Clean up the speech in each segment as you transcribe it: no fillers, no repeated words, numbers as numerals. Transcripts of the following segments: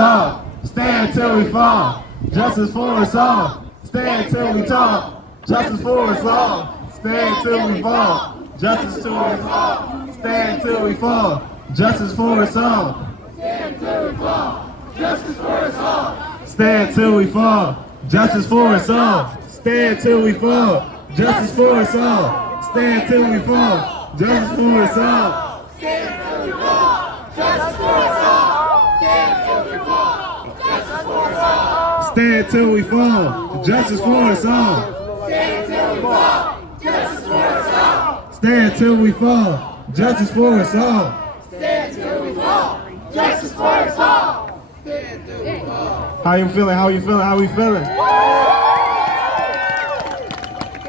all. Stand till we fall. Justice for us all. Stand till we talk. Justice for us all. Stand till we fall. Justice to us all. Stand till we fall. Justice for us all. Stand till we fall. Justice for us all. Stand till we fall. Justice for us all. Stand till we fall. Justice for us all. Stand till we fall. Justice for us all. Stand till we fall. Justice for us all. Stand till we fall. Justice for us all. Stand till we fall. Justice for us all. Stand till we fall. Justice for us all. Stand till we fall. Justice for us all. Stand till we fall. Justice for us all. Stand till we fall. How you feeling? How you feeling? How we feeling?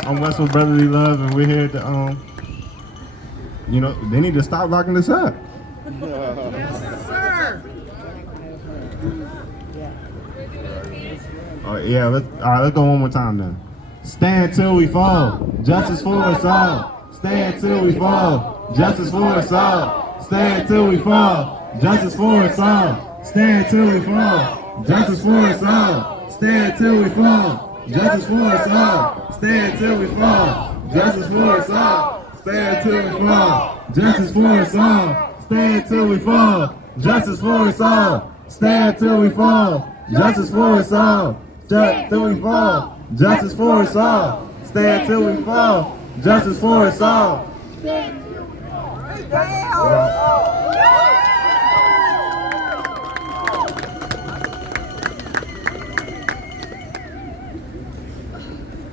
I'm Westwood Brotherly Love, and we're here to they need to stop locking this up. Yes, sir. Oh yeah, let's go one more time then. Stand till we fall. Justice for us all. Stand till we fall. Justice for us all. Stand till we fall. Justice for us all. Stand till we fall. Justice for us all. Stand till we fall. Justice for us all. Stand till we fall. Justice for us all. Stand till we fall. Justice for us all. Stand till we fall. Justice for us all. Stand till we fall. Justice for us all. Stand till we fall. Justice for us all. Stand till we fall. Justice for us all.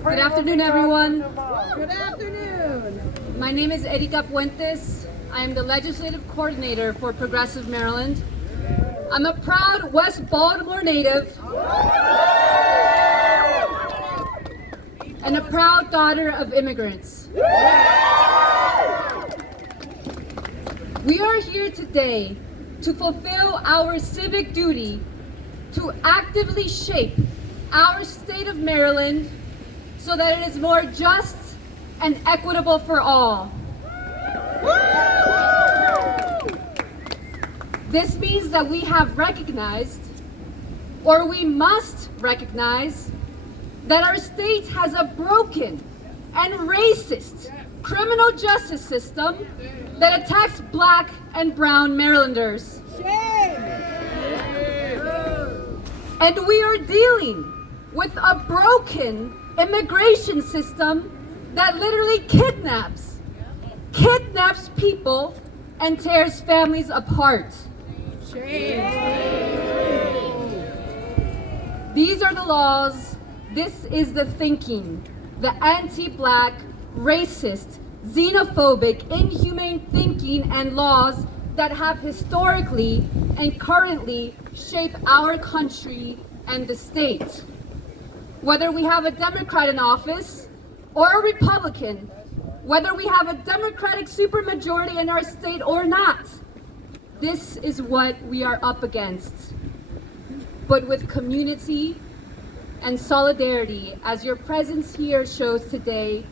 Good afternoon, everyone. Good afternoon. My name is Erika Puentes. I am the Legislative Coordinator for Progressive Maryland. I'm a proud West Baltimore native and a proud daughter of immigrants. We are here today to fulfill our civic duty to actively shape our state of Maryland so that it is more just and equitable for all. This means that we have recognized, or we must recognize, that our state has a broken and racist criminal justice system that attacks Black and brown Marylanders. And we are dealing with a broken immigration system that literally kidnaps people and tears families apart. These are the laws, this is the thinking, the anti-Black, racist, xenophobic, inhumane thinking and laws that have historically and currently shaped our country and the state. Whether we have a Democrat in office or a Republican, whether we have a Democratic supermajority in our state or not, this is what we are up against. But with community and solidarity, as your presence here shows today,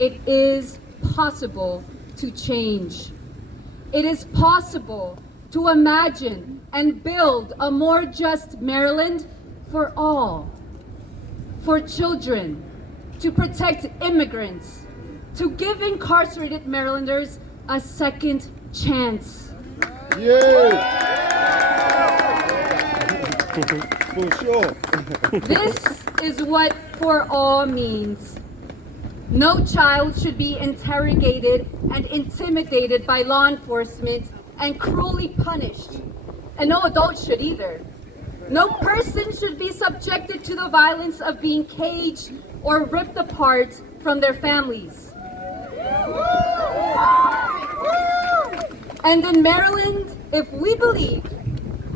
it is possible to change. It is possible to imagine and build a more just Maryland for all, for children, to protect immigrants, to give incarcerated Marylanders a second chance. Yeah. For sure. This is what for all means. No child should be interrogated and intimidated by law enforcement and cruelly punished. And no adult should either. No person should be subjected to the violence of being caged or ripped apart from their families. And in Maryland, if we believe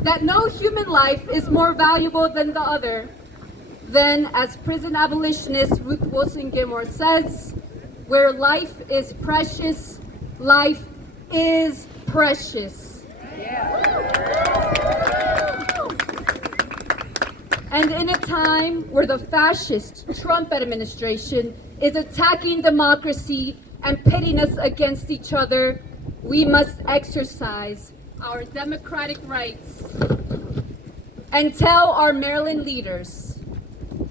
that no human life is more valuable than the other, then as prison abolitionist Ruth Wilson Gilmore says, where life is precious, life is precious. And in a time where the fascist Trump administration is attacking democracy and pitting us against each other, we must exercise our democratic rights and tell our Maryland leaders,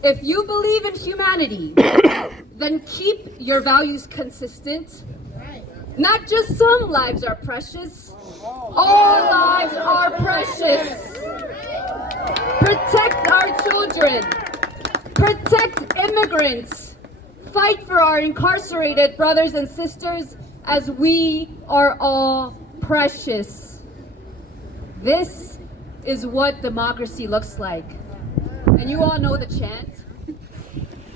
if you believe in humanity, then keep your values consistent. Not just some lives are precious, all lives are precious. Protect our children, protect immigrants, fight for our incarcerated brothers and sisters, as we are all precious. This is what democracy looks like. And you all know the chant.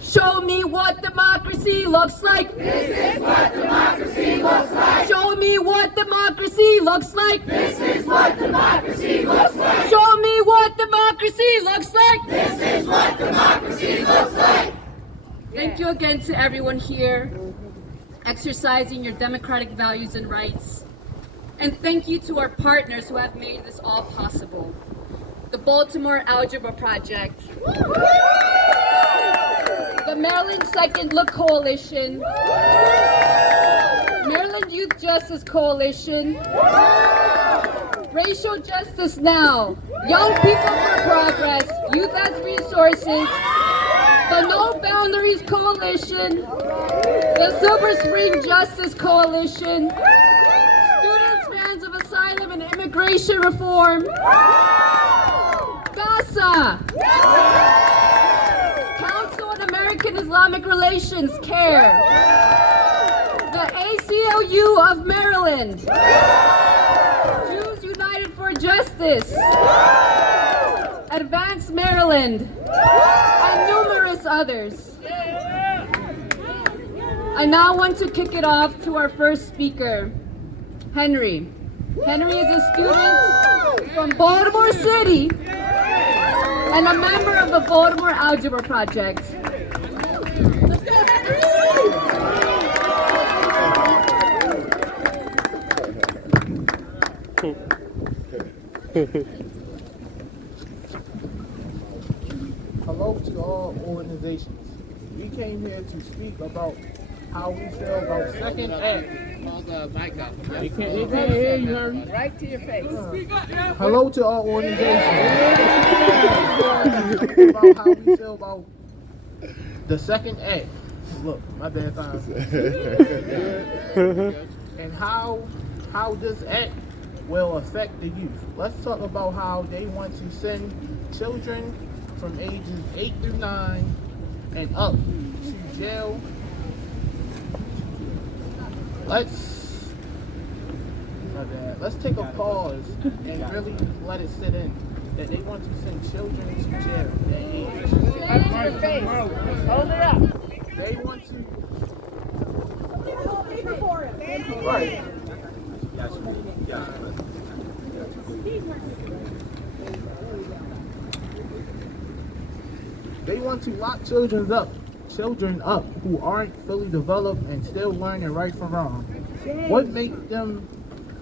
Show me what democracy looks like. This is what democracy looks like. Show me what democracy looks like. This is what democracy looks like. Show me what democracy looks like. This is what democracy looks like. Thank you again to everyone here exercising your democratic values and rights. And thank you to our partners who have made this all possible. The Baltimore Algebra Project, the Maryland Second Look Coalition, Maryland Youth Justice Coalition, Racial Justice Now, Young People for Progress, Youth as Resources, the No Boundaries Coalition, the Silver Spring Justice Coalition, Students, Fans of Asylum and Immigration Reform, CASA, Council on American Islamic Relations, CARE, the ACLU of Maryland, Jews United for Justice, Advance Maryland, and numerous others. I now want to kick it off to our first speaker, Henry. Henry is a student from Baltimore City and a member of the Baltimore Algebra Project. Let's go, Henry! Hello to all organizations. We came here to speak about how we feel about Second Act. They can't hear you, Henry. Right to your face. Hello to all organizations. About how we feel about the Second Act. Look, my bad time. And how this act will affect the youth. Let's talk about how they want to send children from ages 8 through 9 and up to jail. Let's take a pause and really let it sit in that they want to send children to jail at that age. Right to your face. Hold it up. They want to. Right. They want to lock children up who aren't fully developed and still learning right from wrong. What makes them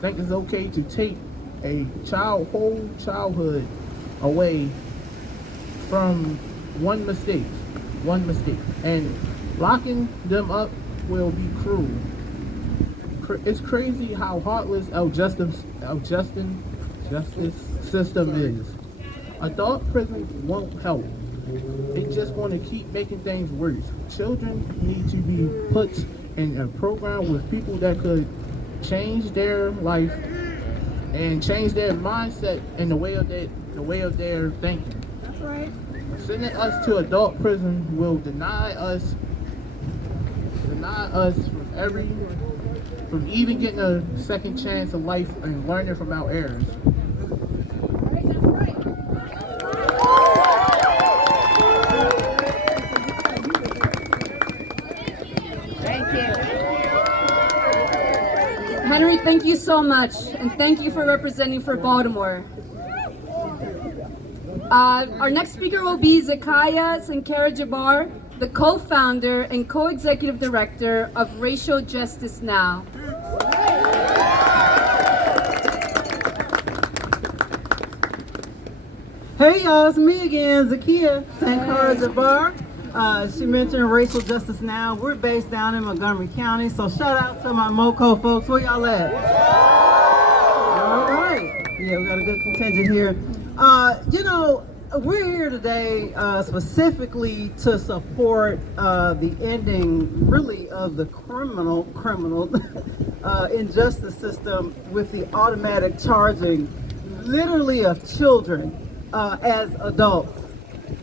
think it's okay to take a whole childhood away from one mistake, and locking them up will be cruel. It's crazy how heartless our justice system is. Adult prisons won't help. They just want to keep making things worse. Children need to be put in a program with people that could change their life and change their mindset and the way of their thinking. That's right. Sending us to adult prison will deny us from even getting a second chance of life and learning from our errors. Right, that's right. Thank you. Henry, thank you so much, and thank you for representing for Baltimore. Our next speaker will be Zakaya Sankara-Jabbar, the co-founder and co-executive director of Racial Justice Now. Hey y'all, it's me again, Zakia Sankara-Jabbar. She mentioned Racial Justice Now. We're based down in Montgomery County, so shout out to my MoCo folks. Where y'all at? All right. Yeah, we got a good contingent here. we're here today specifically to support the ending, really, of the criminal injustice system with the automatic charging, literally, of children as adults.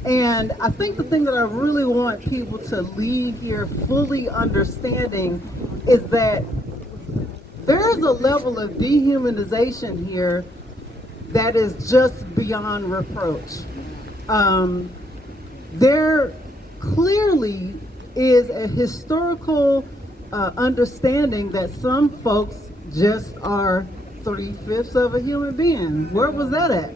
And I think the thing that I really want people to leave here fully understanding is that there's a level of dehumanization here that is just beyond reproach. There clearly is a historical understanding that some folks just are 3/5 of a human being. Where was that at?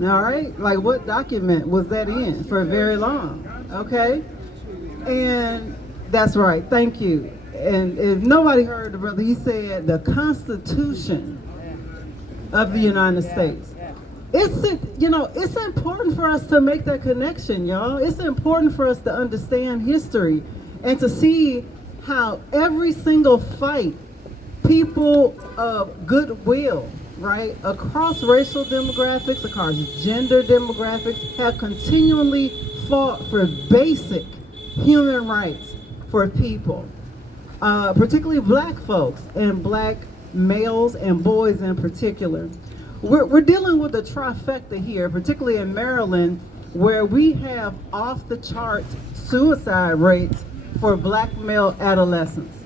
All right, like what document was that in for very long? Okay, and that's right, thank you. And if nobody heard the brother, he said the Constitution of the United States. It's important for us to make that connection, y'all. It's important for us to understand history and to see how every single fight, people of goodwill, right, across racial demographics, across gender demographics, have continually fought for basic human rights for people, particularly black folks and black males and boys in particular. We're dealing with a trifecta here, particularly in Maryland, where we have off the chart suicide rates for black male adolescents.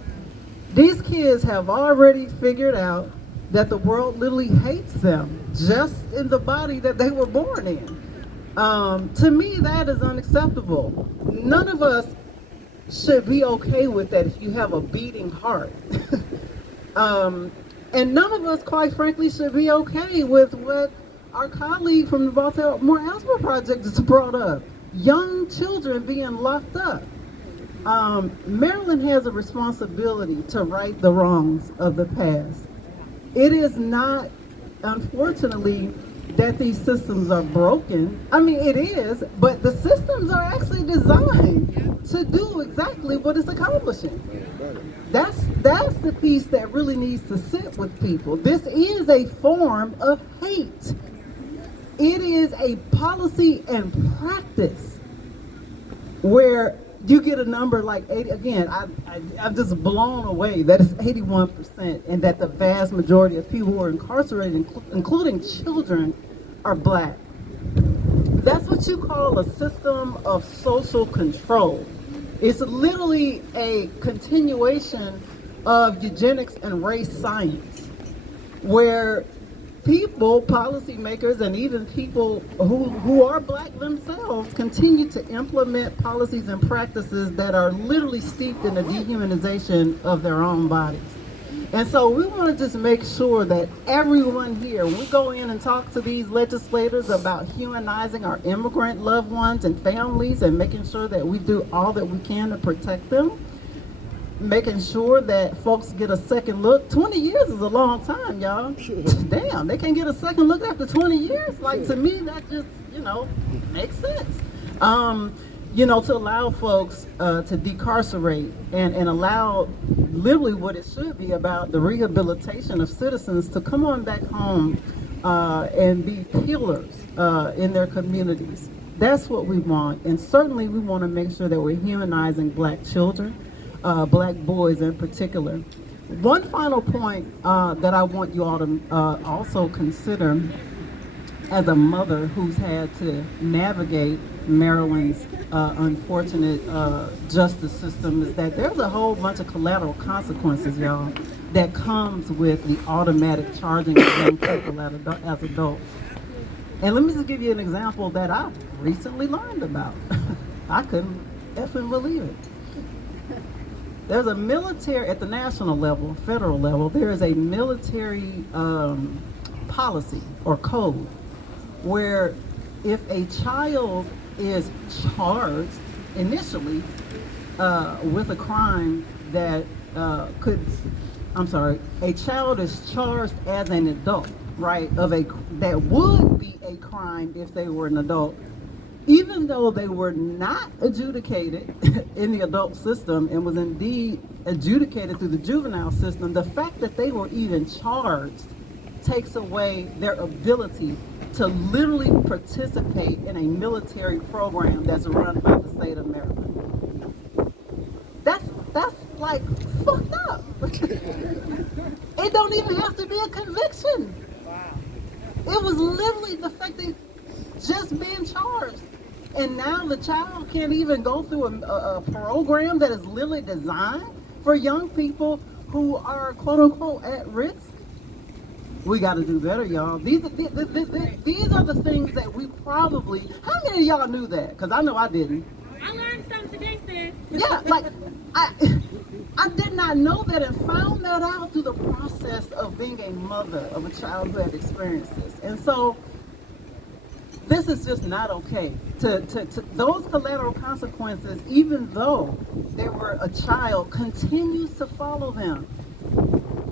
These kids have already figured out that the world literally hates them just in the body that they were born in. To me, that is unacceptable. None of us should be okay with that if you have a beating heart. And none of us, quite frankly, should be okay with what our colleague from the Baltimore Asthma Project just brought up. Young children being locked up. Maryland has a responsibility to right the wrongs of the past. It is not, unfortunately, that these systems are broken. I mean, it is, but the systems are actually designed to do exactly what it's accomplishing. That's the piece that really needs to sit with people. This is a form of hate. It is a policy and practice where you get a number like 80, again, I'm just blown away that it's 81% and that the vast majority of people who are incarcerated, including children, are black. That's what you call a system of social control. It's literally a continuation of eugenics and race science, where people, policymakers, and even people who are black themselves continue to implement policies and practices that are literally steeped in the dehumanization of their own bodies. And so we want to just make sure that everyone here, when we go in and talk to these legislators about humanizing our immigrant loved ones and families and making sure that we do all that we can to protect them, making sure that folks get a second look. 20 years is a long time, y'all. Damn, they can't get a second look after 20 years? Like, to me, that just, makes sense. To allow folks to decarcerate and allow literally what it should be about the rehabilitation of citizens to come on back home and be pillars in their communities. That's what we want. And certainly we want to make sure that we're humanizing black children, black boys in particular. One final point that I want you all to also consider as a mother who's had to navigate Maryland's unfortunate justice system is that there's a whole bunch of collateral consequences, y'all, that comes with the automatic charging of young people as adults. And let me just give you an example that I recently learned about. I couldn't effing believe it. There's a military, at the national level, federal level, there is a military policy or code where if a child is charged initially with a crime that a child is charged as an adult, right, that would be a crime if they were an adult, even though they were not adjudicated in the adult system and was indeed adjudicated through the juvenile system, the fact that they were even charged takes away their ability to literally participate in a military program that's run by the state of Maryland. That's like fucked up. It don't even have to be a conviction. It was literally the fact that just being charged. And now the child can't even go through a program that is literally designed for young people who are quote unquote at risk. We got to do better, y'all. These are the things that we probably, how many of y'all knew that? Because I know I didn't. I learned something today, sis. Yeah, like I did not know that and found that out through the process of being a mother of a child who had experienced this. And so this is just not okay. To those collateral consequences, even though they were a child, continues to follow them.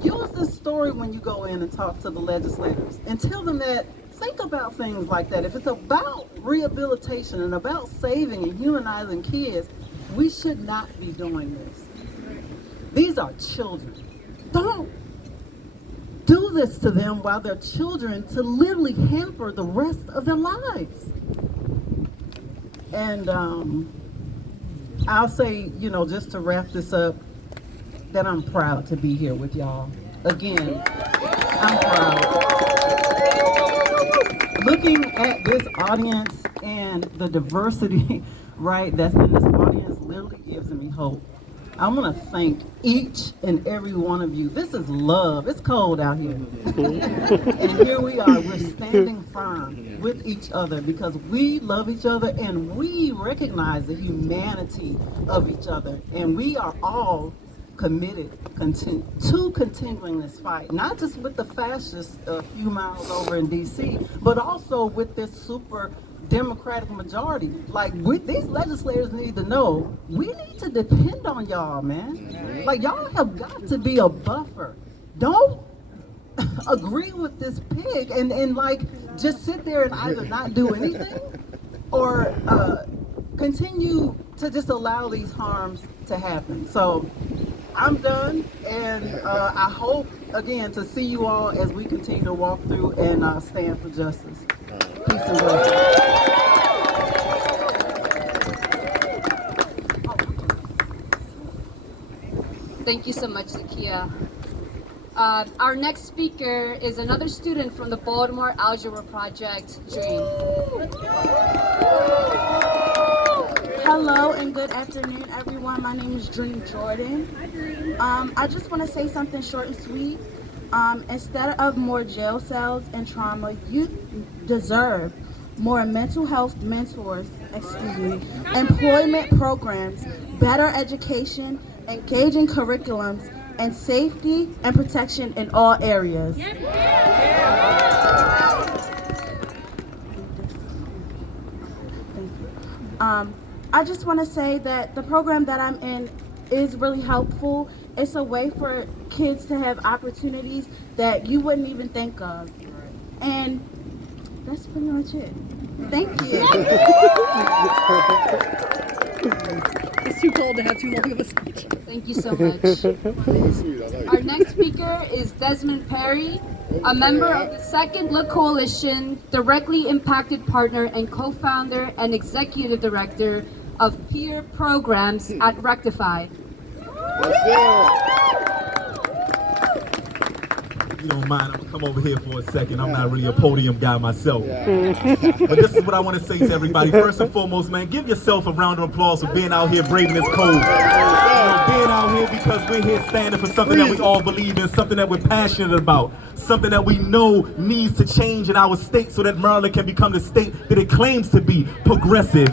Use this story when you go in and talk to the legislators and tell them that think about things like that. If it's about rehabilitation and about saving and humanizing kids, we should not be doing this. These are children. Don't do this to them while they're children to literally hamper the rest of their lives. And I'll say, just to wrap this up, that I'm proud to be here with y'all. Again, I'm proud. Looking at this audience and the diversity, right, that's in this audience literally gives me hope. I want to thank each and every one of you. This is love. It's cold out here. And here we are. We're standing firm with each other because we love each other and we recognize the humanity of each other. And we are all committed to continuing this fight, not just with the fascists a few miles over in D.C., but also with this super Democratic majority. Like, these legislators need to know we need to depend on y'all, man. Like, y'all have got to be a buffer. Don't agree with this pig and like just sit there and either not do anything or continue to just allow these harms to happen. So I'm done, and I hope, again, to see you all as we continue to walk through and stand for justice. Peace and blessings. Thank you so much, Zakia. Our next speaker is another student from the Baltimore Algebra Project, Dream. Hello and good afternoon, everyone. My name is Dream Jordan. I just want to say something short and sweet. Instead of more jail cells and trauma, you deserve more mental health mentors, employment programs, better education, engaging curriculums, and safety and protection in all areas. I just want to say that the program that I'm in is really helpful. It's a way for kids to have opportunities that you wouldn't even think of. And that's pretty much it. Thank you. It's too cold to have too long of a speech. Thank you so much. Our next speaker is Desmond Perry, a member of the Second Look Coalition, directly impacted partner and co-founder and executive director of peer programs at Rectify. If you don't mind, I'm gonna come over here for a second. I'm not really a podium guy myself. But this is what I want to say to everybody. First and foremost, man, give yourself a round of applause for being out here braving this cold. Being out here because we're here standing for something that we all believe in, something that we're passionate about, something that we know needs to change in our state so that Maryland can become the state that it claims to be, progressive.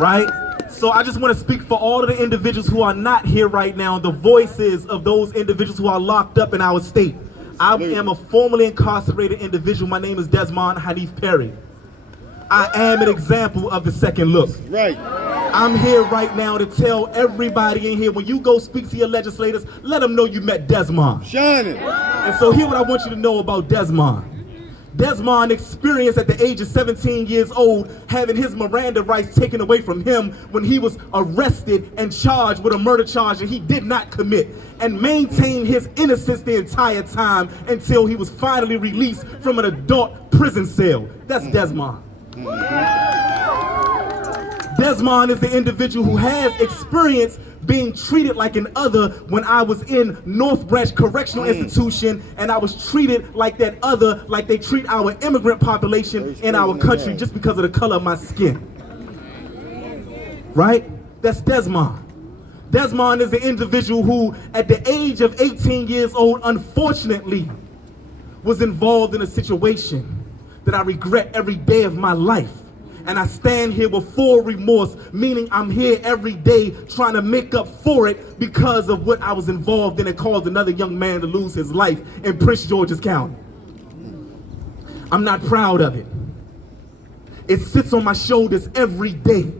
Right? So I just want to speak for all of the individuals who are not here right now, the voices of those individuals who are locked up in our state. I am a formerly incarcerated individual. My name is Desmond Hanif Perry. I am an example of the second look. Right. I'm here right now to tell everybody in here, when you go speak to your legislators, let them know you met Desmond. Shining. And so here's what I want you to know about Desmond. Desmond experienced at the age of 17 years old having his Miranda rights taken away from him when he was arrested and charged with a murder charge that he did not commit, and maintained his innocence the entire time until he was finally released from an adult prison cell. That's Desmond. Desmond is the individual who has experienced being treated like an other when I was in North Branch Correctional Institution, and I was treated like that other, like they treat our immigrant population in our country just because of the color of my skin. Right? That's Desmond. Desmond is the individual who, at the age of 18 years old, unfortunately, was involved in a situation that I regret every day of my life. And I stand here with full remorse, meaning I'm here every day trying to make up for it because of what I was involved in and caused another young man to lose his life in Prince George's County. I'm not proud of it. It sits on my shoulders every day.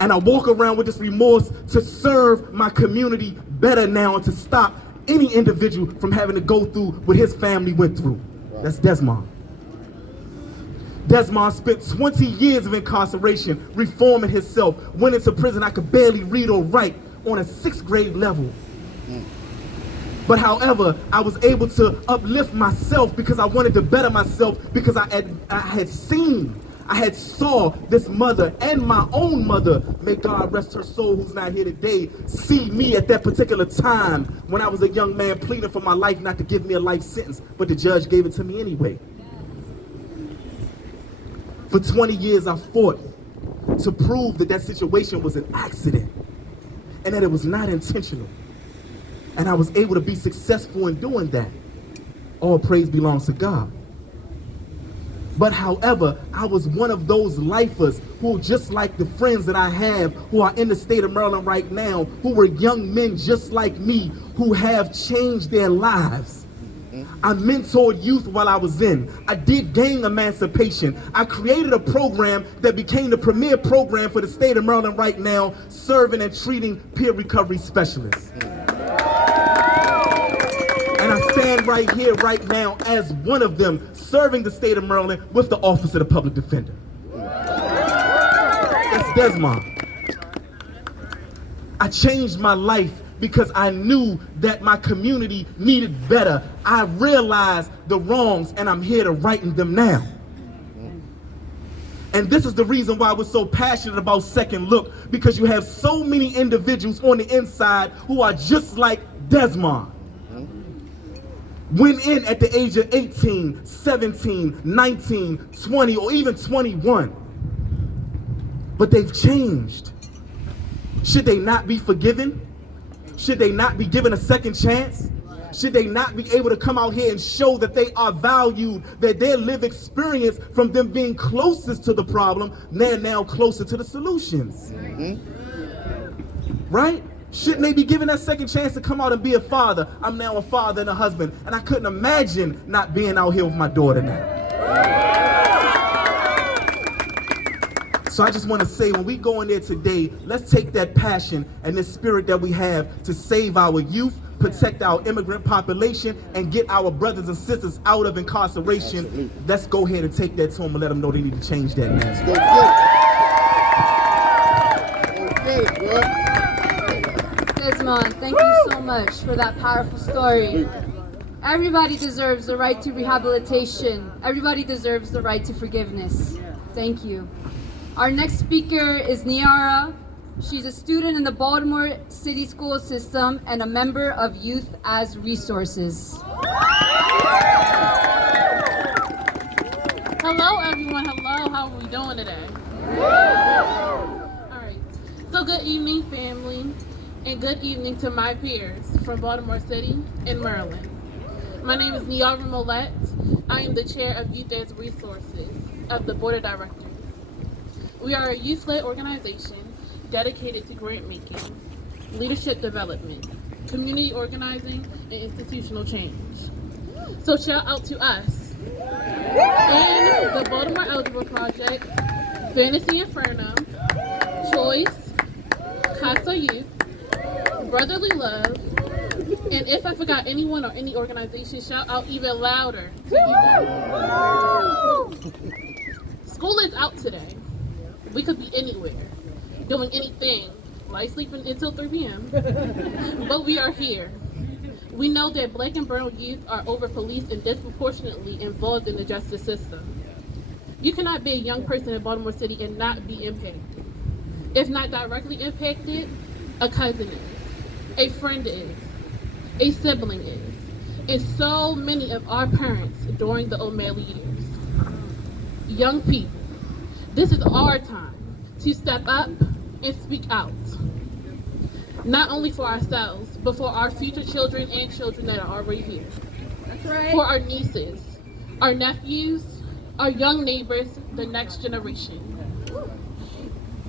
And I walk around with this remorse to serve my community better now and to stop any individual from having to go through what his family went through. That's Desmond. Desmond spent 20 years of incarceration, reforming himself, went into prison. I could barely read or write on a 6th grade level. But however, I was able to uplift myself because I wanted to better myself, because I had saw this mother and my own mother, may God rest her soul who's not here today, see me at that particular time when I was a young man pleading for my life not to give me a life sentence, but the judge gave it to me anyway. For 20 years, I fought to prove that that situation was an accident and that it was not intentional. And I was able to be successful in doing that. All praise belongs to God. But however, I was one of those lifers who, just like the friends that I have who are in the state of Maryland right now, who were young men just like me, who have changed their lives. I mentored youth while I was in. I did gang emancipation. I created a program that became the premier program for the state of Maryland right now, serving and treating peer recovery specialists. And I stand right here right now as one of them, serving the state of Maryland with the Office of the Public Defender. That's Desmond. I changed my life because I knew that my community needed better. I realized the wrongs and I'm here to righten them now. And this is the reason why we're so passionate about Second Look, because you have so many individuals on the inside who are just like Desmond. Went in at the age of 18, 17, 19, 20, or even 21. But they've changed. Should they not be forgiven? Should they not be given a second chance? Should they not be able to come out here and show that they are valued, that their lived experience from them being closest to the problem, they're now closer to the solutions? Right? Shouldn't they be given that second chance to come out and be a father? I'm now a father and a husband, and I couldn't imagine not being out here with my daughter now. So I just want to say, when we go in there today, let's take that passion and this spirit that we have to save our youth, protect our immigrant population, and get our brothers and sisters out of incarceration. Absolutely. Let's go ahead and take that to them and let them know they need to change that, man. Let's go get it. Go get it, bro. Desmond, thank you so much for that powerful story. Everybody deserves the right to rehabilitation. Everybody deserves the right to forgiveness. Thank you. Our next speaker is Niara. She's a student in the Baltimore City School System and a member of Youth as Resources. Hello, everyone. Hello. How are we doing today? All right. So good evening, family, and good evening to my peers from Baltimore City and Maryland. My name is Niara Millette. I am the chair of Youth as Resources of the Board of Directors. We are a youth-led organization dedicated to grant making, leadership development, community organizing, and institutional change. So shout out to us and the Baltimore Algebra Project, Fantasy Inferno, Choice, Casa Youth, Brotherly Love, And if I forgot anyone or any organization, shout out even louder. School is out today. We could be anywhere, doing anything, like sleeping until 3 p.m. But we are here. We know that Black and brown youth are over-policed and disproportionately involved in the justice system. You cannot be a young person in Baltimore City and not be impacted. If not directly impacted, a cousin is, a friend is, a sibling is, and so many of our parents during the O'Malley years. Young people, this is our time to step up and speak out. Not only for ourselves, but for our future children and children that are already here. That's right. For our nieces, our nephews, our young neighbors, the next generation.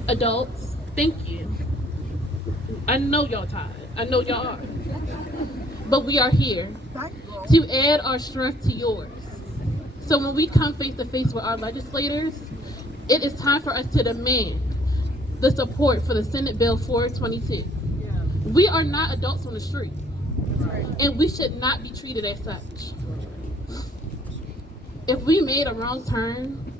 Adults, thank you. I know y'all tired. I know y'all are. But we are here to add our strength to yours. So when we come face to face with our legislators, it is time for us to demand the support for the Senate Bill 422. We are not adults on the street, and we should not be treated as such. If we made a wrong turn,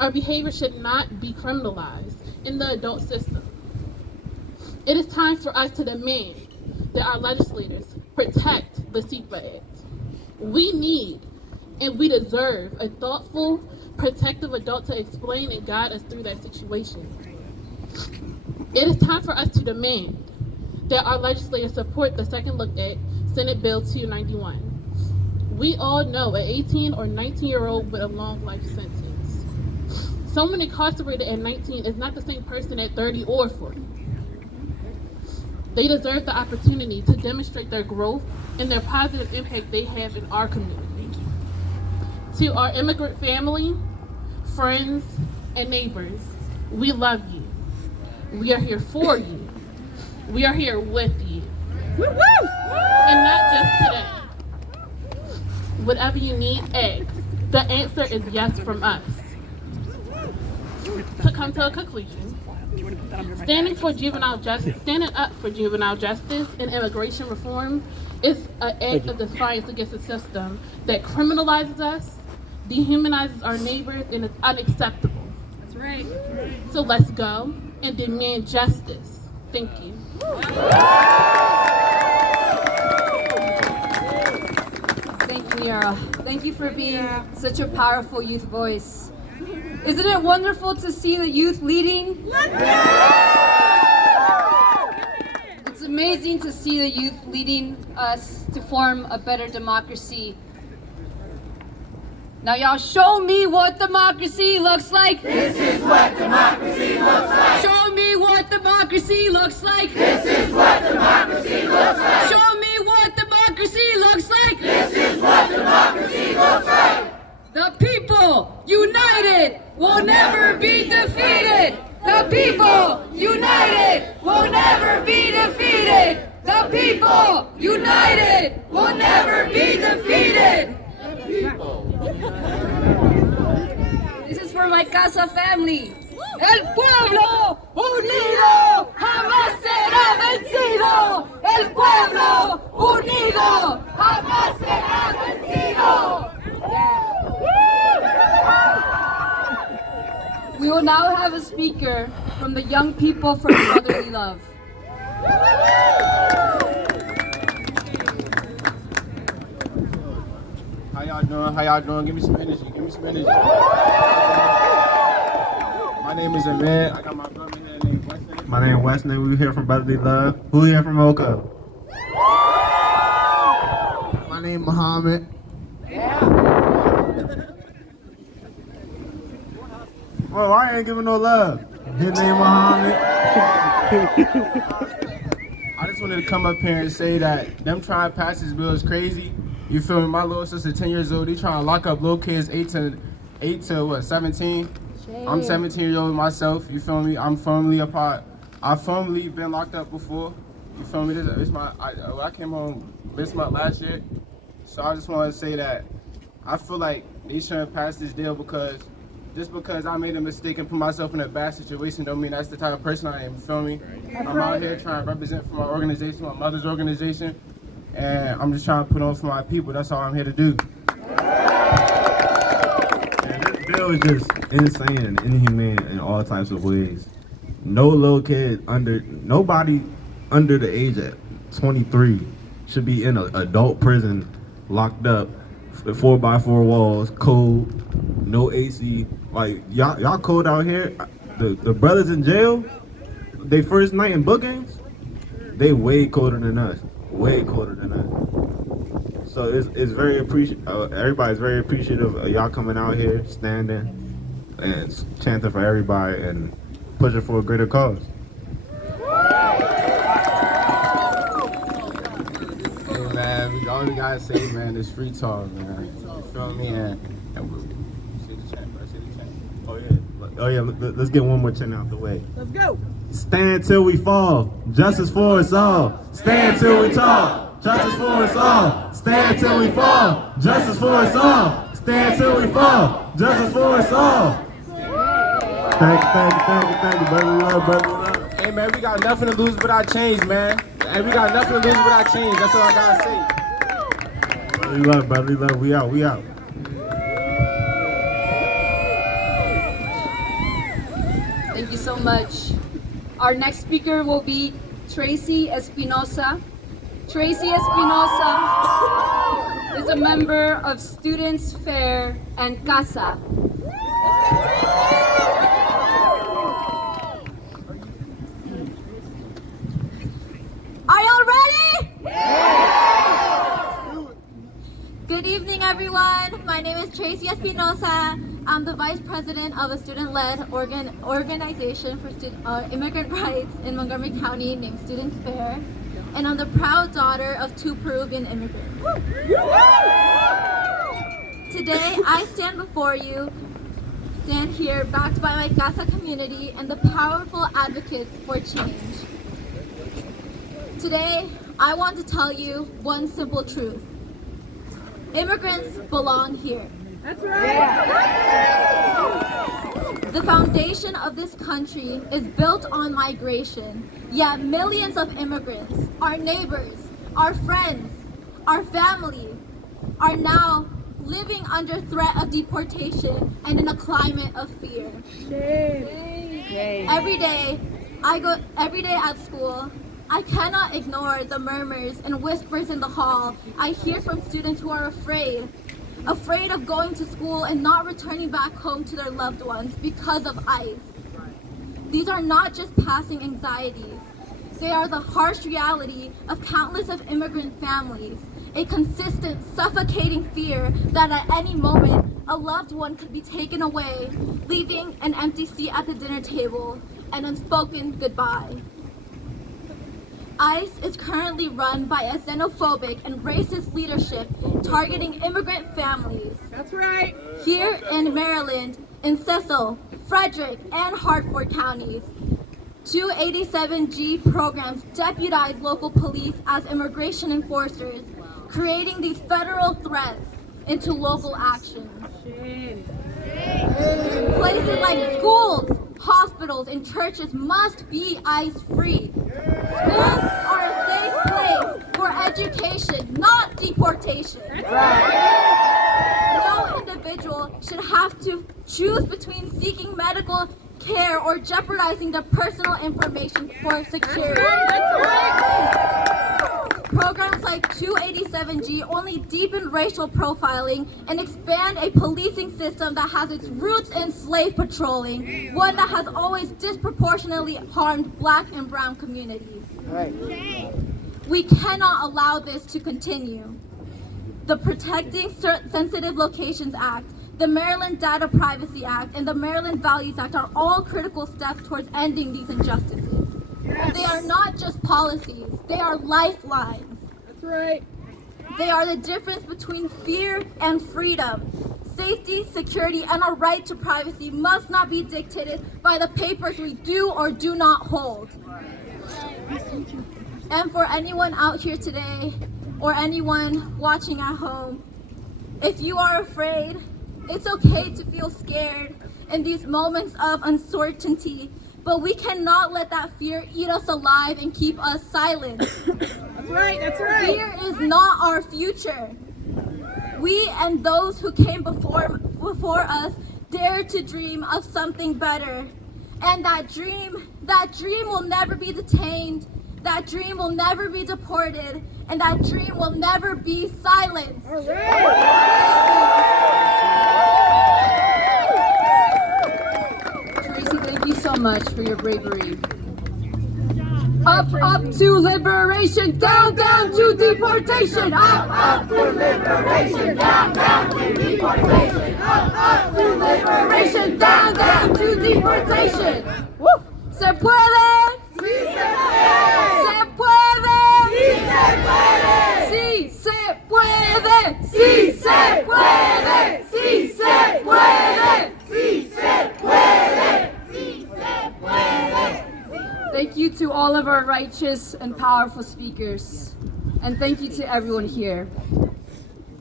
our behavior should not be criminalized in the adult system. It is time for us to demand that our legislators protect the CEPA Act. We need and we deserve a thoughtful, protective adult to explain and guide us through that situation. It is time for us to demand that our legislators support the Second Look Act, Senate Bill 291. We all know an 18 or 19-year-old with a long life sentence. Someone incarcerated at 19 is not the same person at 30 or 40. They deserve the opportunity to demonstrate their growth and their positive impact they have in our community. To our immigrant family, friends, and neighbors, we love you. We are here for you. We are here with you. And not just today. Whatever you need, ask. The answer is yes from us. To come to a conclusion, standing up for juvenile justice and immigration reform is an act of defiance against a system that criminalizes us, dehumanizes our neighbors, and is unacceptable. That's right. So let's go and demand justice. Thank you. Thank you, Nira. Thank you for being such a powerful youth voice. Isn't it wonderful to see the youth leading? It's amazing to see the youth leading us to form a better democracy. Now y'all show me what democracy looks like. This is what democracy looks like. Show me what democracy looks like. This is what democracy looks like. Show me what democracy looks like. This is what democracy looks like. The people united will never be defeated. The people united will never be defeated. The people united will never be defeated. This is for my casa family. El pueblo unido jamás será vencido. El pueblo unido jamás será vencido. We will now have a speaker from the young people from Brotherly Love. How y'all doing? How y'all doing? Give me some energy. Give me some energy. My name is Ahmed. I got my brother here named Weston. My name is Weston. We here from Brotherly Love. Who here from Oka? My name is Muhammad. Bro, I ain't giving no love. His name Muhammad. I just wanted to come up here and say that them trying to pass this bill is crazy. You feel me? My little sister, 10 years old, they trying to lock up little kids 8 to what, 17? I'm 17 years old myself. You feel me? I'm firmly a part. I've firmly been locked up before. You feel me? I came home this month last year. So I just want to say that I feel like they shouldn't pass this deal because just because I made a mistake and put myself in a bad situation don't mean that's the type of person I am. You feel me? I'm out here trying to represent for my organization, my mother's organization. and I'm just trying to put on for my people. That's all I'm here to do. And this bill is just insane and inhumane in all types of ways. No little kid nobody under the age of 23 should be in an adult prison, locked up, 4x4 walls, cold, no AC. Like y'all cold out here. The brothers in jail, they first night in bookings, they way colder than us. Way colder than us. So it's very everybody's very appreciative of y'all coming out here, standing and chanting for everybody and pushing for a greater cause. Hey man, all we gotta say, man, is free talk, man. You feel me? And Oh yeah, let's get one more chant out the way. Let's go. Stand till we fall, justice for us all. Stand till we tall, justice for us all. Stand till we fall, justice for us all. Stand till we fall, justice for us all. Thank you, brother love. hey man, we got nothing to lose but our change, man. Hey, we got nothing to lose but our change. That's all I gotta say. Brotherly love, we out. Thank you so much. Our next speaker will be Tracy Espinosa. Tracy Espinosa is a member of Students Fair and CASA. Are y'all ready? Good evening, everyone. My name is Tracy Espinosa. I'm the vice president of a student-led organization for immigrant rights in Montgomery County named Students Fair. And I'm the proud daughter of 2 Peruvian immigrants. Today, I stand before you, stand here backed by my CASA community and the powerful advocates for change. Today, I want to tell you one simple truth. Immigrants belong here. That's right. The foundation of this country is built on migration, yet millions of immigrants, our neighbors, our friends, our family, are now living under threat of deportation and in a climate of fear. Every day at school, I cannot ignore the murmurs and whispers in the hall I hear from students who are afraid of going to school and not returning back home to their loved ones because of ICE. These are not just passing anxieties. They are the harsh reality of countless of immigrant families, a consistent, suffocating fear that at any moment a loved one could be taken away, leaving an empty seat at the dinner table, an unspoken goodbye. ICE is currently run by a xenophobic and racist leadership targeting immigrant families. That's right. Here in Maryland, in Cecil, Frederick, and Hartford counties, 287G programs deputize local police as immigration enforcers, creating these federal threats into local actions. Places like schools, hospitals, and churches must be ICE-free. Schools are a safe place for education, not deportation. No individual should have to choose between seeking medical care or jeopardizing their personal information for security. Programs like 287G only deepen racial profiling and expand a policing system that has its roots in slave patrolling, one that has always disproportionately harmed Black and brown communities. We cannot allow this to continue. The Protecting Sensitive Locations Act, the Maryland Data Privacy Act, and the Maryland Values Act are all critical steps towards ending these injustices. They are not just policies, they are lifelines. That's right. They are the difference between fear and freedom. Safety, security, and our right to privacy must not be dictated by the papers we do or do not hold. And for anyone out here today, or anyone watching at home, if you are afraid, it's okay to feel scared in these moments of uncertainty, but we cannot let that fear eat us alive and keep us silent. That's right, that's right. Fear is not our future. We and those who came before us dare to dream of something better. And that dream will never be detained. That dream will never be deported. And that dream will never be silenced. All right. Tracy, thank you so much for your bravery. Up, up to liberation, down, down to deportation. Up to liberation, down, down to deportation. Up to liberation, down, down to deportation. Woo! Se puede. Sí se puede. Se puede. Sí se Sí puede. se puede. Sí se puede. Sí se puede. Sí se puede. Sí se puede. Thank you to all of our righteous and powerful speakers. And thank you to everyone here.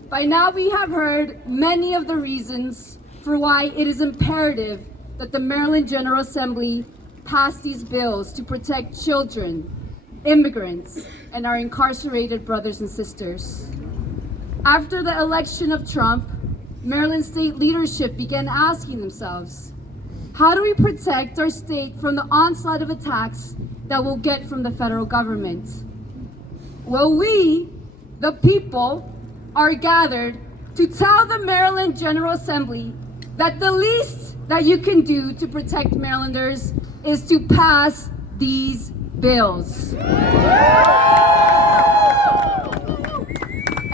By now we have heard many of the reasons for why it is imperative that the Maryland General Assembly pass these bills to protect children, immigrants, and our incarcerated brothers and sisters. After the election of Trump, Maryland state leadership began asking themselves, how do we protect our state from the onslaught of attacks that we'll get from the federal government? Well, we, the people, are gathered to tell the Maryland General Assembly that the least that you can do to protect Marylanders is to pass these bills.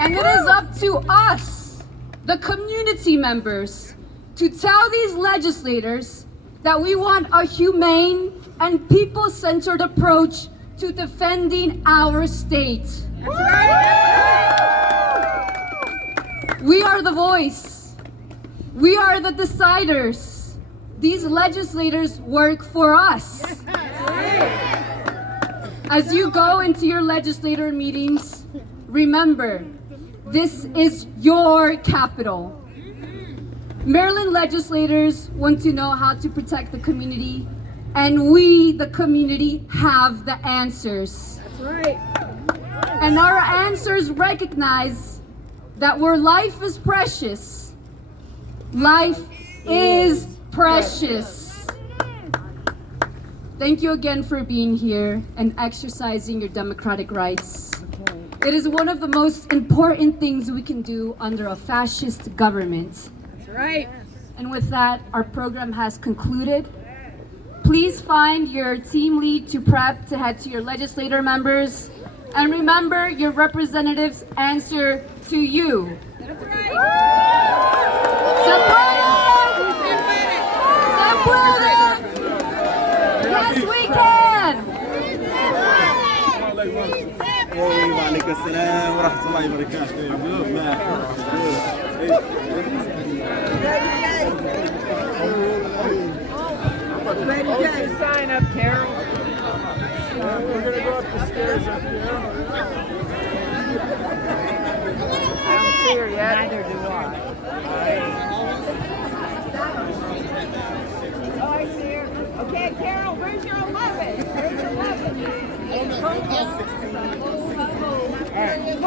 And it is up to us, the community members, to tell these legislators that we want a humane and people-centered approach to defending our state. We are the voice. We are the deciders. These legislators work for us. As you go into your legislator meetings, remember, this is your capital. Maryland legislators want to know how to protect the community, and we, the community, have the answers. That's right. And our answers recognize that where life is precious, life is precious. Thank you again for being here and exercising your democratic rights. It is one of the most important things we can do under a fascist government. Right. And with that, our program has concluded. Please find your team lead to prep to head to your legislator members. And remember, your representatives answer to you. That's right. Se puede! Yes, we can! وعليكم السلام ورحمة الله وبركاته. Sign up, Carol. We're going to go up the stairs up here. I don't see her yet. Neither do I. Oh, I see her. Okay, Carol, where's your 11? Where's your 11? I don't know. 16. All right.